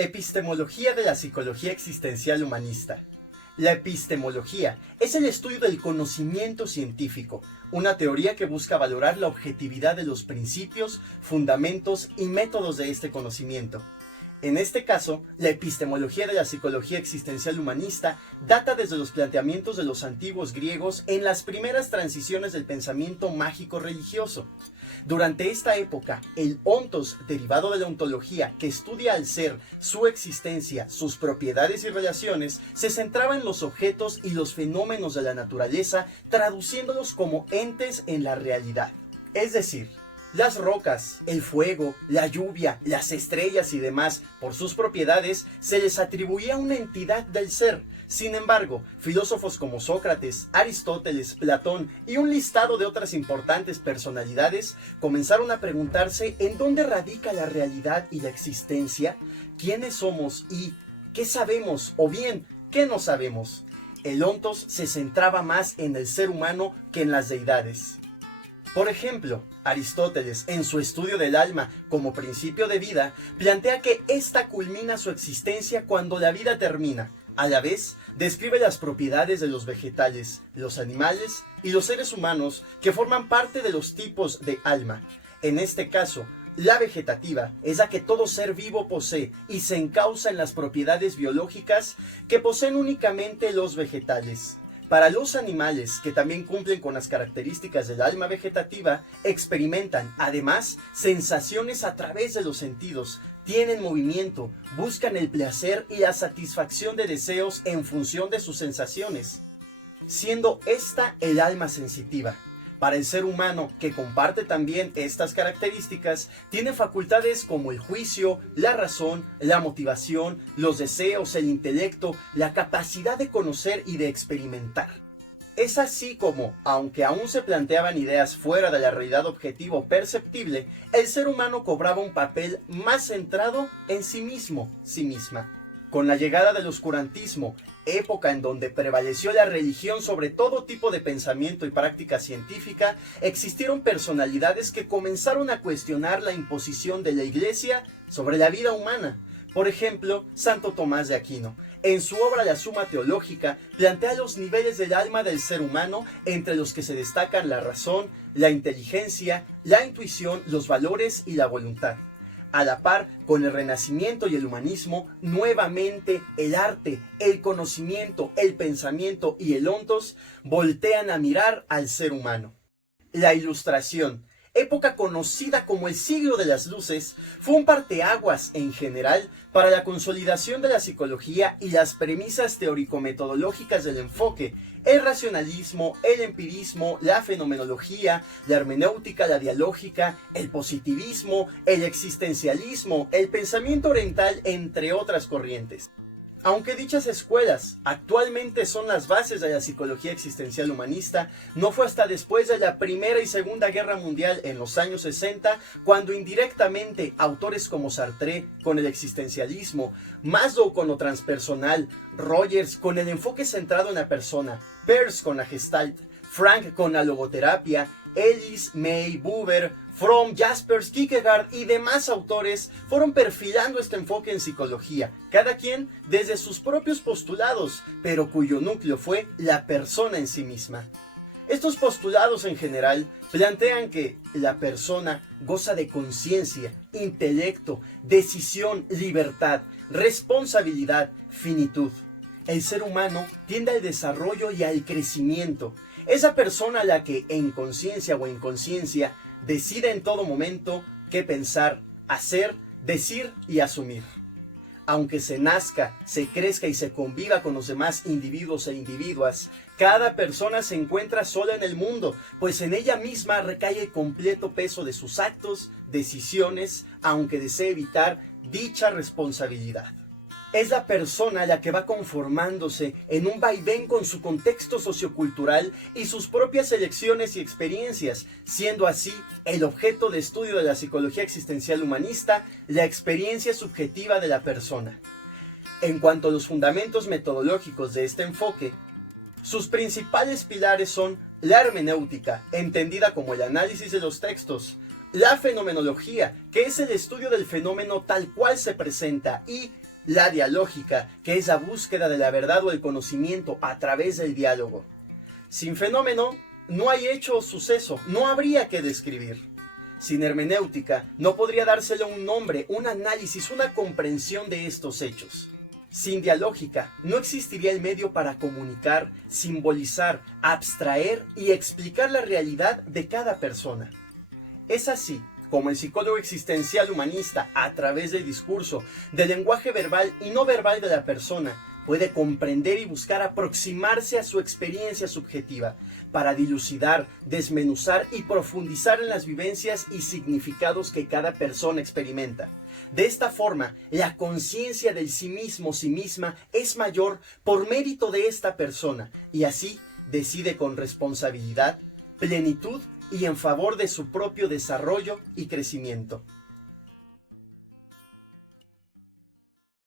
Epistemología de la psicología existencial humanista. La epistemología es el estudio del conocimiento científico, una teoría que busca valorar la objetividad de los principios, fundamentos y métodos de este conocimiento. En este caso, la epistemología de la psicología existencial humanista data desde los planteamientos de los antiguos griegos en las primeras transiciones del pensamiento mágico-religioso. Durante esta época, el ontos, derivado de la ontología, que estudia al ser, su existencia, sus propiedades y relaciones, se centraba en los objetos y los fenómenos de la naturaleza, traduciéndolos como entes en la realidad. Es decir, las rocas, el fuego, la lluvia, las estrellas y demás, por sus propiedades, se les atribuía una entidad del ser. Sin embargo, filósofos como Sócrates, Aristóteles, Platón y un listado de otras importantes personalidades comenzaron a preguntarse en dónde radica la realidad y la existencia, quiénes somos y qué sabemos o bien qué no sabemos. El ontos se centraba más en el ser humano que en las deidades. Por ejemplo, Aristóteles, en su estudio del alma como principio de vida, plantea que ésta culmina su existencia cuando la vida termina. A la vez, describe las propiedades de los vegetales, los animales y los seres humanos que forman parte de los tipos de alma. En este caso, la vegetativa es la que todo ser vivo posee y se encausa en las propiedades biológicas que poseen únicamente los vegetales. Para los animales, que también cumplen con las características del alma vegetativa, experimentan, además, sensaciones a través de los sentidos, tienen movimiento, buscan el placer y la satisfacción de deseos en función de sus sensaciones, siendo esta el alma sensitiva. Para el ser humano, que comparte también estas características, tiene facultades como el juicio, la razón, la motivación, los deseos, el intelecto, la capacidad de conocer y de experimentar. Es así como, aunque aún se planteaban ideas fuera de la realidad objetivo perceptible, el ser humano cobraba un papel más centrado en sí mismo, sí misma. Con la llegada del oscurantismo, época en donde prevaleció la religión sobre todo tipo de pensamiento y práctica científica, existieron personalidades que comenzaron a cuestionar la imposición de la Iglesia sobre la vida humana. Por ejemplo, Santo Tomás de Aquino, en su obra La Suma Teológica, plantea los niveles del alma del ser humano, entre los que se destacan la razón, la inteligencia, la intuición, los valores y la voluntad. A la par, con el Renacimiento y el humanismo, nuevamente el arte, el conocimiento, el pensamiento y el ontos voltean a mirar al ser humano. La Ilustración, época conocida como el siglo de las luces, fue un parteaguas en general para la consolidación de la psicología y las premisas teórico-metodológicas del enfoque, el racionalismo, el empirismo, la fenomenología, la hermenéutica, la dialógica, el positivismo, el existencialismo, el pensamiento oriental, entre otras corrientes. Aunque dichas escuelas actualmente son las bases de la psicología existencial humanista, no fue hasta después de la Primera y Segunda Guerra Mundial en los años 60 cuando indirectamente autores como Sartre con el existencialismo, Maslow con lo transpersonal, Rogers con el enfoque centrado en la persona, Peirce con la Gestalt, Frank con la logoterapia, Ellis, May, Buber, Fromm, Jaspers, Kierkegaard y demás autores fueron perfilando este enfoque en psicología, cada quien desde sus propios postulados, pero cuyo núcleo fue la persona en sí misma. Estos postulados en general plantean que la persona goza de conciencia, intelecto, decisión, libertad, responsabilidad, finitud. El ser humano tiende al desarrollo y al crecimiento. Esa persona a la que, en conciencia o inconsciencia, decide en todo momento qué pensar, hacer, decir y asumir. Aunque se nazca, se crezca y se conviva con los demás individuos e individuas, cada persona se encuentra sola en el mundo, pues en ella misma recae el completo peso de sus actos, decisiones, aunque desee evitar dicha responsabilidad. Es la persona la que va conformándose en un vaivén con su contexto sociocultural y sus propias elecciones y experiencias, siendo así el objeto de estudio de la psicología existencial humanista la experiencia subjetiva de la persona. En cuanto a los fundamentos metodológicos de este enfoque, sus principales pilares son la hermenéutica, entendida como el análisis de los textos, la fenomenología, que es el estudio del fenómeno tal cual se presenta, y La dialógica, que es la búsqueda de la verdad o el conocimiento a través del diálogo. Sin fenómeno, no hay hecho o suceso, no habría que describir. Sin hermenéutica, no podría dársele un nombre, un análisis, una comprensión de estos hechos. Sin dialógica, no existiría el medio para comunicar, simbolizar, abstraer y explicar la realidad de cada persona. Es así como el psicólogo existencial humanista, a través del discurso, del lenguaje verbal y no verbal de la persona, puede comprender y buscar aproximarse a su experiencia subjetiva para dilucidar, desmenuzar y profundizar en las vivencias y significados que cada persona experimenta. De esta forma, la conciencia del sí mismo, sí misma, es mayor por mérito de esta persona y así decide con responsabilidad, plenitud y en favor de su propio desarrollo y crecimiento.